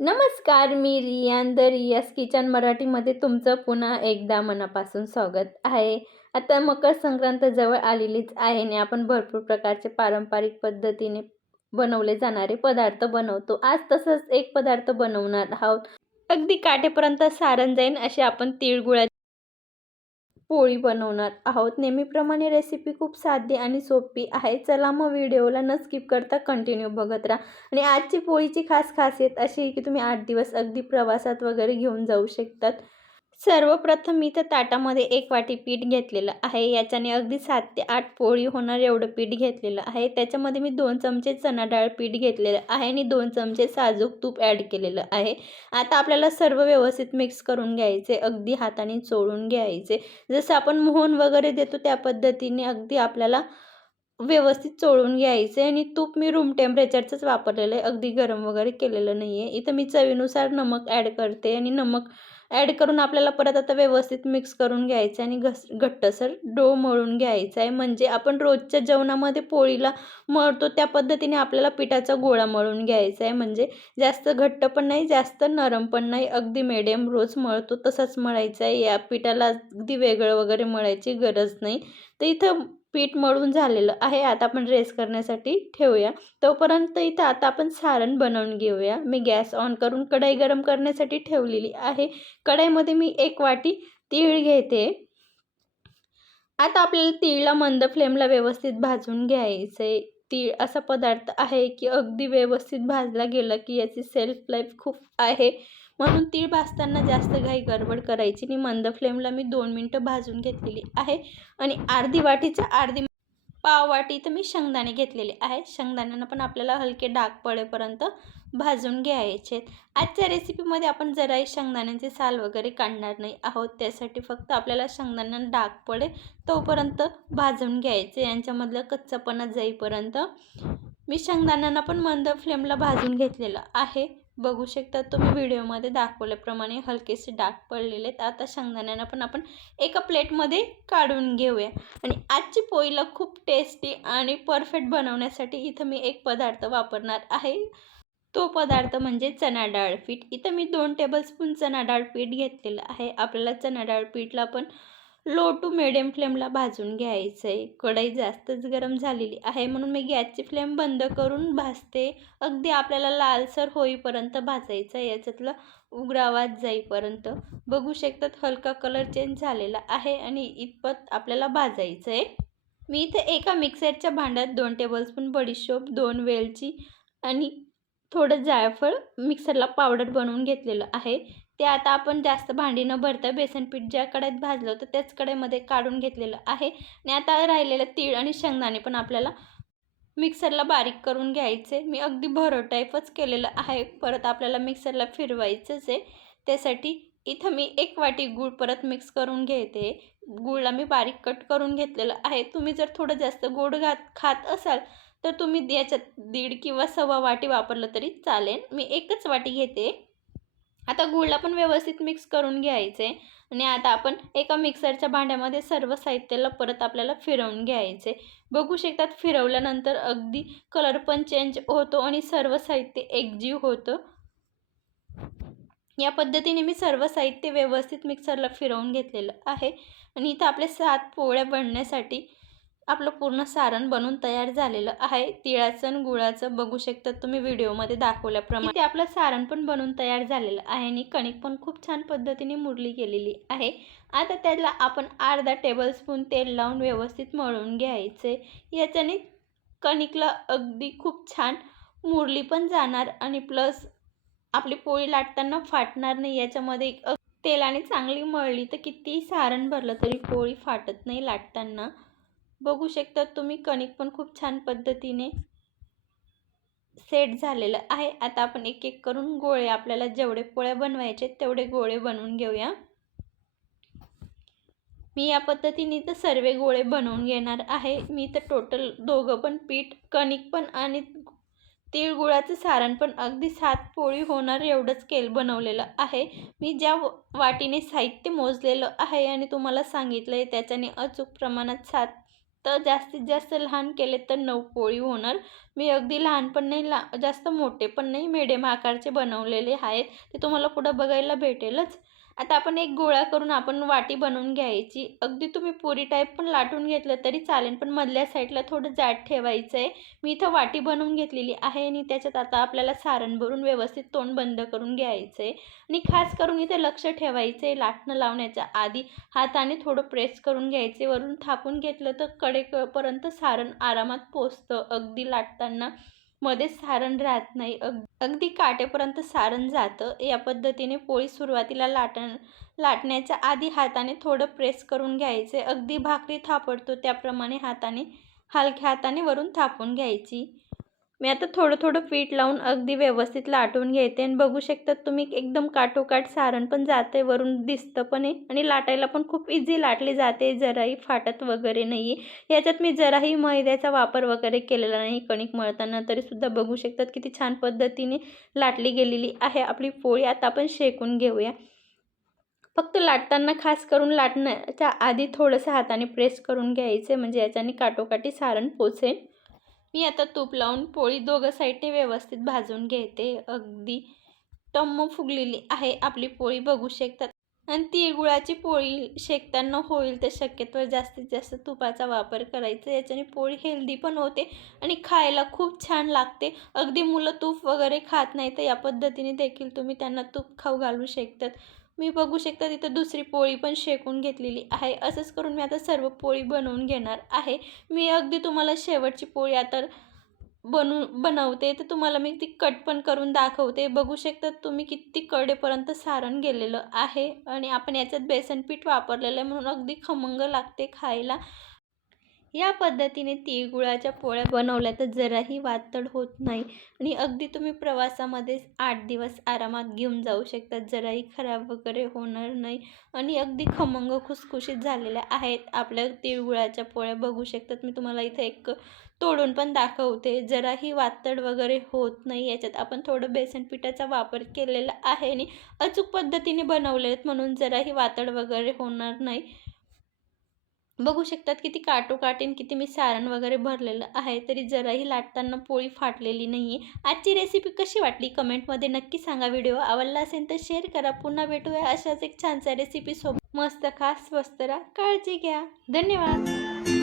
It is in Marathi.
नमस्कार, मी रियान द रियाज किचन मराठीमध्ये तुमचं पुन्हा एकदा मनापासून स्वागत आहे. आता मकर संक्रांत जवळ आलेलीच आहे आणि आपण भरपूर प्रकारचे पारंपरिक पद्धतीने बनवले जाणारे पदार्थ बनवतो. आज तसंच एक पदार्थ बनवणार आहोत. अगदी काठेपर्यंत सारण जाईल अशी आपण तिळगुळाची पोळी बनवणार आहोत. नेहमीप्रमाणे रेसिपी खूप साधी आणि सोपी आहे. चला मग व्हिडिओला न स्किप करता कंटिन्यू बघत राहा. आणि आजची पोळीची खासियत अशी आहे की तुम्ही 8 दिवस अगदी प्रवासात वगैरे घेऊन जाऊ शकतात. सर्वप्रथम मी त्या ताटामध्ये 1 वाटी पीठ घेतलेलं आहे. याच्याने अगदी 7 ते 8 पोळी होणार एवढं पीठ घेतलेलं आहे. त्याच्यामध्ये मी 2 चमचे चणा डाळ पीठ घेतलेलं आहे आणि 2 चमचे साजूक तूप ॲड केलेलं आहे. आता आपल्याला सर्व व्यवस्थित मिक्स करून घ्यायचे, अगदी हाताने चोळून घ्यायचे. जसं आपण मोहन वगैरे देतो त्या पद्धतीने अगदी आपल्याला व्यवस्थित चोळून घ्यायचे. आणि तूप मी रूम टेम्परेचरचंच वापरलेलं आहे, अगदी गरम वगैरे केलेलं नाही आहे. इथं मी चवीनुसार नमक ॲड करते आणि नमक ॲड करून आपल्याला परत आता व्यवस्थित मिक्स करून घ्यायचं आणि घट्टसर डो मळून घ्यायचा आहे. म्हणजे आपण रोजच्या जेवणामध्ये पोळीला मळतो त्या पद्धतीने आपल्याला पिठाचा गोळा मळून घ्यायचा आहे. म्हणजे जास्त घट्ट पण नाही, जास्त नरम पण नाही, अगदी मिडियम रोज मळतो तसंच मळायचं आहे. या पिठाला अगदी वेगळं वगैरे मळायची गरज नाही. तर इथं पीठ मळून झालेलं आहे. आता आपण रेस्ट करण्यासाठी ठेवूया. तोपर्यंत इथं आता आपण सारण बनवून घेऊया. मी गॅस ऑन करून कढई गरम करण्यासाठी ठेवलेली आहे. कढईमध्ये मी 1 वाटी तीळ घेते. आता आपल्याला तीळला मंद फ्लेमला व्यवस्थित भाजून घ्यायचं आहे. तीळ असा पदार्थ आहे की अगदी व्यवस्थित भाजला गेला की याची सेल्फ लाईफ खूप आहे. म्हणून तीळ भाजताना जास्त घाई गडबड करायची नाही. मंद फ्लेमला मी 2 मिनिटं भाजून घेतलेली आहे. आणि अर्धी वाटीच्या अर्धी पाव वाटी तर मी शेंगदाणे घेतलेले आहे. शेंगदाण्यांना पण आपल्याला हलके डाग पडेपर्यंत भाजून घ्यायचे. आजच्या रेसिपीमध्ये आपण जराही शेंगदाण्यांचे साल वगैरे काढणार नाही आहोत. त्यासाठी फक्त आपल्याला शेंगदाण्यांना डाग पडेल तोपर्यंत भाजून घ्यायचे. यांच्यामधलं कच्चापणा जाईपर्यंत मी शेंगदाण्यांना पण मंद फ्लेमला भाजून घेतलेलं आहे. बघू शकता तुम्ही व्हिडिओमध्ये दाखवल्याप्रमाणे हलकेसे डाग पडलेले आहेत. आता शेंगदाण्यांना पण आपण एका प्लेटमध्ये काढून घेऊया. आणि आजची पोळीला खूप टेस्टी आणि परफेक्ट बनवण्यासाठी इथं मी एक पदार्थ वापरणार आहे. तो पदार्थ म्हणजे चणा डाळ पीठ. इथं मी 2 टेबलस्पून चणा डाळ पीठ घेतलेलं आहे. आपल्याला चणा डाळ पीठला पण लो टू मिडियम फ्लेमला भाजून घ्यायचं आहे. कढई जास्तच गरम झालेली आहे म्हणून मी गॅसची फ्लेम बंद करून भाजते. अगदी आपल्याला लालसर होईपर्यंत भाजायचं आहे, याच्यातला उग्र आवाज जाईपर्यंत. बघू शकतात हलका कलर चेंज झालेला आहे आणि इतपत आपल्याला भाजायचं आहे. मी इथे एका मिक्सरच्या भांड्यात 2 टेबलस्पून बडीशोप, 2 वेलची आणि थोडं जायफळ मिक्सरला पावडर बनवून घेतलेलं आहे. ते आता आपण जास्त भांडी न भरता बेसन पीठ ज्या कढईत भाजलं होतं त्याच कढईमध्ये काढून घेतलेलं आहे. आणि आता राहिलेलं तीळ आणि शेंगदाणे पण आपल्याला मिक्सरला बारीक करून घ्यायचे. मी अगदी भरड टाईपच केलेलं आहे. परत आपल्याला मिक्सरला फिरवायचंच आहे. त्यासाठी इथं मी 1 वाटी गूळ परत मिक्स करून घेते. गूळला मी बारीक कट करून घेतलेलं आहे. तुम्ही जर थोडं जास्त गोड खात असाल तर तुम्ही याच्यात 1.5 किंवा 1.25 वाटी वापरलं तरी चालेल. मी 1च वाटी घेते. आता गूळला पण व्यवस्थित मिक्स करून घ्यायचं आहे. आणि आता आपण एका मिक्सरच्या भांड्यामध्ये सर्व साहित्याला परत आपल्याला फिरवून घ्यायचे. बघू शकतात फिरवल्यानंतर अगदी कलर पण चेंज होतो आणि सर्व साहित्य एकजीव होतं. या पद्धतीने मी सर्व साहित्य व्यवस्थित मिक्सरला फिरवून घेतलेलं आहे. आणि इथं आपले 7 पोळ्या बनण्यासाठी आपलं पूर्ण सारण बनून तयार झालेलं आहे. तिळाचं आणि गुळाचं बघू शकता तुम्ही व्हिडिओमध्ये दाखवल्याप्रमाणे इथे आपलं सारण पण बनून तयार झालेलं आहे आणि कणिक पण खूप छान पद्धतीने मुरली गेलेली आहे. आता त्याला आपण अर्धा टेबलस्पून तेल लावून व्यवस्थित मळून घ्यायचे. याच्याने कणिकला अगदी खूप छान मुरली पण जाणार आणि प्लस आपली पोळी लाटताना फाटणार नाही. याच्यामध्ये तेलाने चांगली मळली तर कितीही सारण भरलं तरी पोळी फाटत नाही लाटताना. बघू शकता तुम्ही कणिक पण खूप छान पद्धतीने सेट झालेलं आहे. आता आपण एक एक करून गोळे आपल्याला जेवढे पोळ्या बनवायचे तेवढे गोळे बनवून घेऊया. मी या पद्धतीने तर सर्व गोळे बनवून घेणार आहे. मी तर टोटल दोघं पण पीठ, कणिक पण आणि तिळगुळाचं सारण पण अगदी 7 पोळी होणार एवढंच बनवलेलं आहे. मी ज्या वाटीने साहित्य मोजलेलं आहे आणि तुम्हाला सांगितलं आहे त्याच्याने अचूक प्रमाणात 7 तर जास्तीत जास्त लहान केले तर 9 पोळी होणार. मी अगदी लहान पण नाही, जास्त मोठे पण नाही, मिडियम आकारचे बनवलेले आहेत. ते तुम्हाला पुढं बघायला भेटेलच. आता आपण एक गोळा करून आपण वाटी बनवून घ्यायची. अगदी तुम्ही पुरी टाईप पण लाटून घेतलं तरी चालेल, पण मधल्या साईडला थोडं जाड ठेवायचं आहे. मी इथं वाटी बनवून घेतलेली आहे आणि त्याच्यात आता आपल्याला सारण भरून व्यवस्थित तोंड बंद करून घ्यायचं आहे. आणि खास करून इथे लक्ष ठेवायचं आहे, लाटणं लावण्याच्या आधी हाताने थोडं प्रेस करून घ्यायचे. वरून थापून घेतलं तर कडेपर्यंत सारण आरामात पोचतं. अगदी लाटताना मध्येच सारण राहत नाही. अगदी काटेपर्यंत सारण जातं. या पद्धतीने पोळी सुरुवातीला लाटण्याच्या आधी हाताने थोडं प्रेस करून घ्यायचे. अगदी भाकरी थापडतो त्याप्रमाणे हलक्या हाताने वरून थापून घ्यायची. मी आता थोडं पीठ लावून अगदी व्यवस्थित लाटून घेते आणि बघू शकता तुम्ही एकदम काठोकाठ सारण पण जाते, वरून दिसतं पण आहे आणि लाटायला पण खूप इझी लाटली जाते, जराही फाटत वगैरे नाही आहे. याच्यात मी जराही मैद्याचा वापर वगैरे केलेला नाही कणिक मळताना, तरीसुद्धा बघू शकतात किती छान पद्धतीने लाटली गेलेली आहे आपली पोळी. आता आपण शेकून घेऊया. फक्त लाटताना खास करून लाटण्याच्या आधी थोडंसं हाताने प्रेस करून घ्यायचे, म्हणजे याच्याने काठोकाठी सारण पोचेल. मी आता तूप लावून पोळी दोघं साईडने व्यवस्थित भाजून घेते. अगदी टम्म फुगलेली आहे आपली पोळी, बघू शकतात. आणि तिळगुळाची पोळी शेकताना होईल तर शक्यतो जास्तीत जास्त तुपाचा वापर करायचा. याच्याने पोळी हेल्दी पण होते आणि खायला खूप छान लागते. अगदी मुलं तूप वगैरे खात नाही, तर या पद्धतीने देखील तुम्ही त्यांना तूप खाऊ घालू शकतात. मी बघू शकता तिथं दुसरी पोळी पण शेकून घेतलेली आहे. असंच करून मी आता सर्व पोळी बनवून घेणार आहे. मी अगदी तुम्हाला शेवटची पोळी आता बनवते तर तुम्हाला मी ती कट पण करून दाखवते. बघू शकता तुम्ही किती कडेपर्यंत सारण गेलेलं आहे आणि आपण याच्यात बेसन पीठ वापरलेलं आहे, म्हणून अगदी खमंग लागते खायला. या पद्धतीने तिळगुळाच्या पोळ्या बनवल्या तर जराही वातड होत नाही आणि अगदी तुम्ही प्रवासामध्ये 8 दिवस आरामात घेऊन जाऊ शकता. जराही खराब वगैरे होणार नाही आणि अगदी खमंग खुसखुशीत झालेल्या आहेत आपल्या तिळगुळाच्या पोळ्या. बघू शकतात, मी तुम्हाला इथे एक तोडून पण दाखवते. जराही वातड वगैरे होत नाही. याच्यात आपण थोडं बेसन पिठाचा वापर केलेला आहे आणि अचूक पद्धतीने बनवले आहेत, म्हणून जराही वातड वगैरे होणार नाही. बघू शकतात किती काठोकाठीने किती मी सारण वगैरे भरलेलं आहे, तरी जराही लाटताना पोळी फाटलेली नाही आहे. आजची रेसिपी कशी वाटली कमेंटमध्ये नक्की सांगा. व्हिडिओ आवडला असेल तर शेअर करा. पुन्हा भेटूया अशाच एक छानशा रेसिपीसोबत. मस्त खा, स्वस्त राहा, काळजी घ्या. धन्यवाद.